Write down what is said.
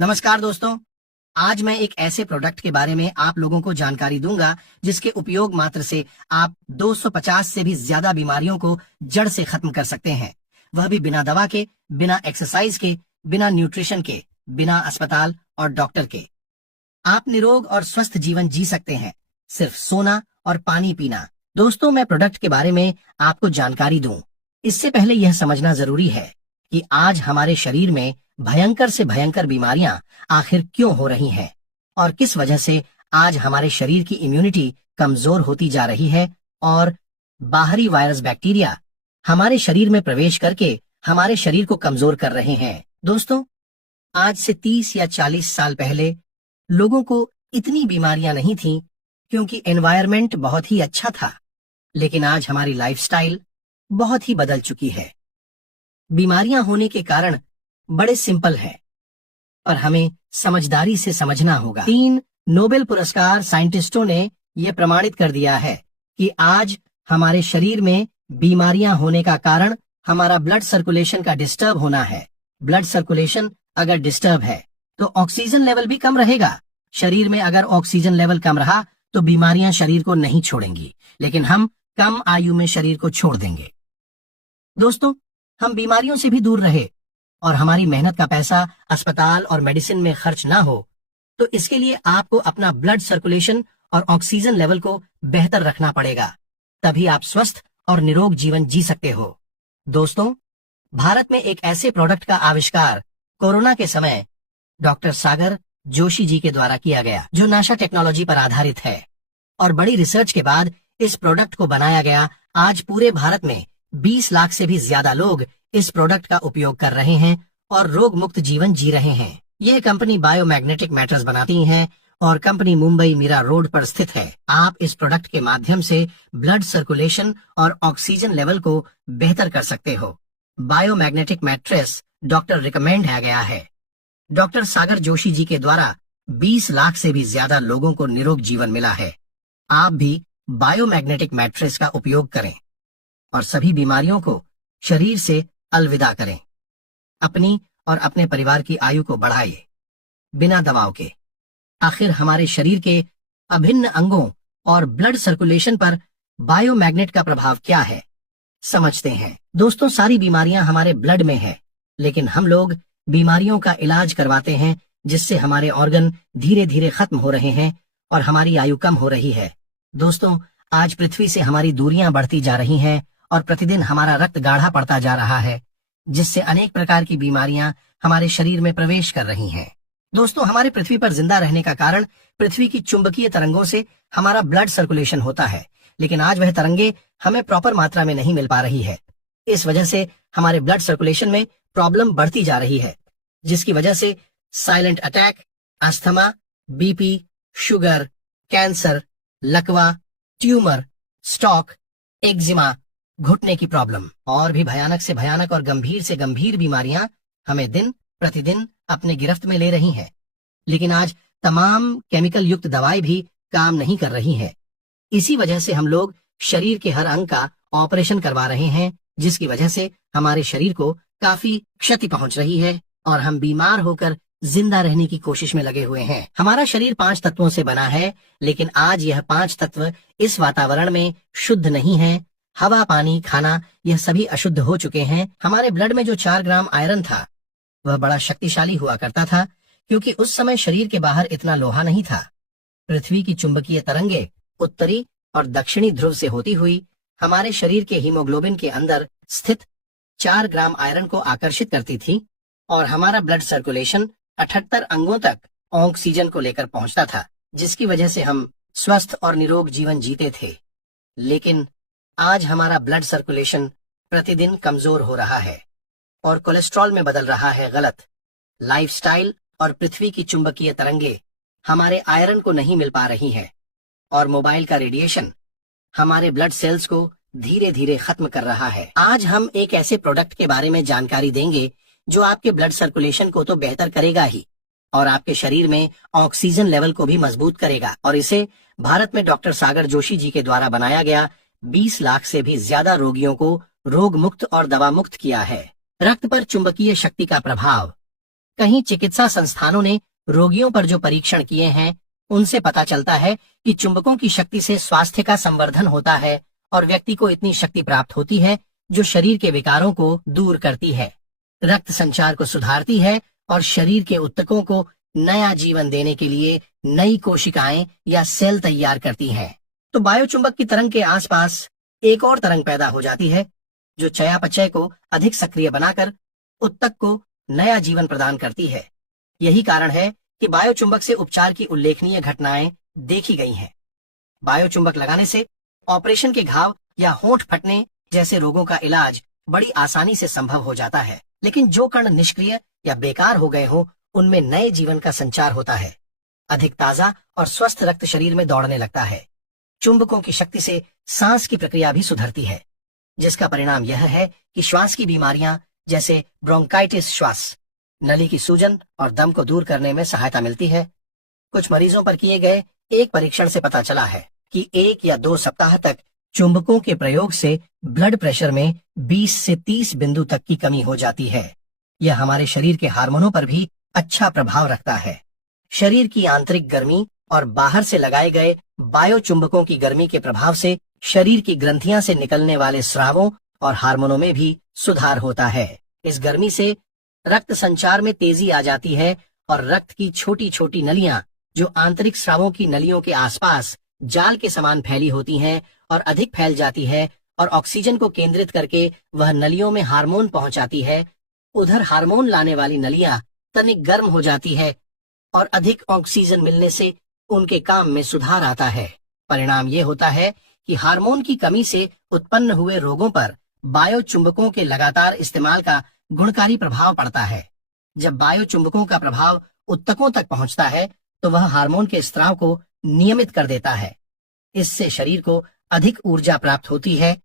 नमस्कार दोस्तों। आज मैं एक ऐसे प्रोडक्ट के बारे में आप लोगों को जानकारी दूंगा जिसके उपयोग मात्र से आप 250 से भी ज्यादा बीमारियों को जड़ से खत्म कर सकते हैं, वह भी बिना दवा के, बिना एक्सरसाइज के, बिना न्यूट्रिशन के, बिना अस्पताल और डॉक्टर के। आप निरोग और स्वस्थ जीवन जी सकते हैं, सिर्फ सोना और पानी पीना। दोस्तों, मैं प्रोडक्ट के बारे में आपको जानकारी दूं, इससे पहले यह समझना जरूरी है कि आज हमारे शरीर में भयंकर से भयंकर बीमारियां आखिर क्यों हो रही हैं और किस वजह से आज हमारे शरीर की इम्यूनिटी कमजोर होती जा रही है और बाहरी वायरस बैक्टीरिया हमारे शरीर में प्रवेश करके हमारे शरीर को कमजोर कर रहे हैं। दोस्तों, आज से 30 या 40 साल पहले लोगों को इतनी बीमारियां नहीं थीं क्योंकि एनवायरनमेंट बहुत ही अच्छा था, लेकिन आज हमारी लाइफस्टाइल बहुत ही बदल चुकी है। बीमारियां होने के कारण बड़े सिंपल है, पर हमें समझदारी से समझना होगा। 3 नोबेल पुरस्कार साइंटिस्टों ने यह प्रमाणित कर दिया है कि आज हमारे शरीर में बीमारियां होने का कारण हमारा ब्लड सर्कुलेशन का डिस्टर्ब होना है। ब्लड सर्कुलेशन अगर डिस्टर्ब है तो ऑक्सीजन लेवल भी कम रहेगा। शरीर में अगर ऑक्सीजन लेवल कम रहा तो बीमारियां शरीर को नहीं छोड़ेंगी, लेकिन हम कम आयु में शरीर को छोड़ देंगे। दोस्तों, हम बीमारियों से भी दूर रहे और हमारी मेहनत का पैसा अस्पताल और मेडिसिन में खर्च ना हो, तो इसके लिए आपको अपना ब्लड सर्कुलेशन और ऑक्सीजन लेवल को बेहतर रखना पड़ेगा, तभी आप स्वस्थ और निरोग जीवन जी सकते हो। दोस्तों, भारत में एक ऐसे प्रोडक्ट का आविष्कार कोरोना के समय डॉक्टर सागर जोशी जी के द्वारा किया गया, जो नासा टेक्नोलॉजी पर आधारित है, और बड़ी रिसर्च के बाद इस प्रोडक्ट को बनाया गया। आज पूरे भारत में 20 लाख से भी ज्यादा लोग इस प्रोडक्ट का उपयोग कर रहे हैं और रोग मुक्त जीवन जी रहे हैं। यह कंपनी बायोमैग्नेटिक मैटर्स बनाती है और कंपनी मुंबई मीरा रोड पर स्थित है। आप इस प्रोडक्ट के माध्यम से ब्लड सर्कुलेशन और ऑक्सीजन लेवल को बेहतर कर सकते हो। बायोमैग्नेटिक मैट्रेस डॉक्टर रिकमेंड किया गया है। डॉक्टर सागर जोशी जी के द्वारा 20 लाख से भी ज्यादा लोगों को निरोग जीवन मिला है। आप भी बायोमैग्नेटिक मैट्रेस का उपयोग करें और सभी बीमारियों को शरीर से अलविदा करें। अपनी और अपने परिवार की आयु को बढ़ाइए बिना दवाओं के। आखिर हमारे शरीर के अभिन्न अंगों और ब्लड सर्कुलेशन पर बायोमैग्नेट का प्रभाव क्या है, समझते हैं। दोस्तों, सारी बीमारियां हमारे ब्लड में है, लेकिन हम लोग बीमारियों का इलाज करवाते हैं जिससे हमारे ऑर्गन धीरे धीरे खत्म हो रहे हैं और हमारी आयु कम हो रही है। दोस्तों, आज पृथ्वी से हमारी दूरियां बढ़ती जा रही हैं और प्रतिदिन हमारा रक्त गाढ़ा पड़ता जा रहा है, जिससे अनेक प्रकार की बीमारियां हमारे शरीर में प्रवेश कर रही हैं। दोस्तों, हमारे पृथ्वी पर जिंदा रहने का कारण पृथ्वी की चुंबकीय तरंगों से हमारा ब्लड सर्कुलेशन होता है, लेकिन आज वह तरंगे हमें प्रॉपर मात्रा में नहीं मिल पा रही है। इस वजह से हमारे ब्लड सर्कुलेशन में प्रॉब्लम बढ़ती जा रही है, जिसकी वजह से silent attack, asthma, BP, sugar, cancer, लकवा, ट्यूमर, स्ट्रोक, एक्जिमा, घुटने की प्रॉब्लम और भी भयानक से भयानक और गंभीर से गंभीर बीमारियां हमें दिन प्रतिदिन अपने गिरफ्त में ले रही हैं। लेकिन आज तमाम केमिकल युक्त दवाएं भी काम नहीं कर रही हैं। इसी वजह से हम लोग शरीर के हर अंग का ऑपरेशन करवा रहे हैं, जिसकी वजह से हमारे शरीर को काफी क्षति पहुंच रही है और हम बीमार होकर जिंदा रहने की कोशिश में लगे हुए हैं। हमारा शरीर 5 तत्वों से बना है, लेकिन आज यह 5 तत्व इस वातावरण में शुद्ध नहीं है। हवा, पानी, खाना, यह सभी अशुद्ध हो चुके हैं। हमारे ब्लड में जो 4 ग्राम आयरन था वह बड़ा शक्तिशाली हुआ करता था, क्योंकि उस समय शरीर के बाहर इतना लोहा नहीं था। पृथ्वी की चुंबकीय तरंगे उत्तरी और दक्षिणी ध्रुव से होती हुई हमारे शरीर के हीमोग्लोबिन के अंदर स्थित 4 ग्राम आयरन को आकर्षित करती थी और हमारा ब्लड सर्कुलेशन 78 अंगों तक ऑक्सीजन को लेकर पहुंचता था, जिसकी वजह से हम स्वस्थ और निरोग जीवन जीते थे। लेकिन आज हमारा ब्लड सर्कुलेशन प्रतिदिन कमजोर हो रहा है और कोलेस्ट्रॉल में बदल रहा है गलत। लाइफस्टाइल और पृथ्वी की चुंबकीय तरंगे हमारे आयरन को नहीं मिल पा रही हैं और मोबाइल का रेडिएशन हमारे ब्लड सेल्स को धीरे धीरे खत्म कर रहा है। आज हम एक ऐसे प्रोडक्ट के बारे में जानकारी देंगे जो आपके ब्लड सर्कुलेशन को तो बेहतर करेगा ही और आपके शरीर में ऑक्सीजन लेवल को भी मजबूत करेगा, और इसे भारत में डॉक्टर सागर जोशी जी के द्वारा बनाया गया 20 लाख से भी ज्यादा रोगियों को रोग मुक्त और दवा मुक्त किया है। रक्त पर चुंबकीय शक्ति का प्रभाव कहीं चिकित्सा संस्थानों ने रोगियों पर जो परीक्षण किए हैं उनसे पता चलता है कि चुंबकों की शक्ति से स्वास्थ्य का संवर्धन होता है और व्यक्ति को इतनी शक्ति प्राप्त होती है जो शरीर के विकारों को दूर करती है, रक्त संचार को सुधारती है और शरीर के ऊतकों को नया जीवन देने के लिए नई कोशिकाएं या सेल तैयार करती हैं। तो बायोचुंबक की तरंग के आसपास एक और तरंग पैदा हो जाती है जो चयापचय को अधिक सक्रिय बनाकर ऊतक को नया जीवन प्रदान करती है। यही कारण है कि बायोचुंबक से उपचार की उल्लेखनीय घटनाएं देखी गई हैं। बायोचुंबक लगाने से ऑपरेशन के घाव या होंठ फटने जैसे रोगों का इलाज बड़ी आसानी से संभव हो जाता है, लेकिन जो कण निष्क्रिय या बेकार हो गए हों उनमें नए जीवन का संचार होता है। अधिक ताजा और स्वस्थ रक्त शरीर में दौड़ने लगता है। चुंबकों की शक्ति से सांस की प्रक्रिया भी सुधरती है, जिसका परिणाम यह है कि श्वास की बीमारियां जैसे ब्रोंकाइटिस, श्वास नली की सूजन और दम को दूर करने में सहायता मिलती है। कुछ मरीजों पर किए गए एक परीक्षण से पता चला है कि 1 या 2 सप्ताह तक चुंबकों के प्रयोग से ब्लड प्रेशर में 20 से 30 बिंदु तक की कमी हो जाती है। यह हमारे शरीर के हार्मोनों पर भी अच्छा प्रभाव रखता है। शरीर की आंतरिक गर्मी और बाहर से लगाए गए बायोचुंबकों की गर्मी के प्रभाव से शरीर की ग्रंथियां से निकलने वाले स्रावों और हार्मोनों में भी सुधार होता है। इस गर्मी से रक्त संचार में तेजी आ जाती है और रक्त की छोटी छोटी नलियां जो आंतरिक स्रावों की नलियों के आसपास जाल के समान फैली होती हैं और अधिक फैल जाती है और ऑक्सीजन को केंद्रित करके वह नलियों में हार्मोन पहुंचाती है। उधर हार्मोन लाने वाली नलियां तनिक गर्म हो जाती है और अधिक ऑक्सीजन मिलने से उनके काम में सुधार आता है। परिणाम ये होता है कि हार्मोन की कमी से उत्पन्न हुए रोगों पर बायोचुंबकों के लगातार इस्तेमाल का गुणकारी प्रभाव पड़ता है। जब बायोचुंबकों का प्रभाव ऊतकों तक पहुंचता है तो वह हार्मोन के स्राव को नियमित कर देता है। इससे शरीर को अधिक ऊर्जा प्राप्त होती है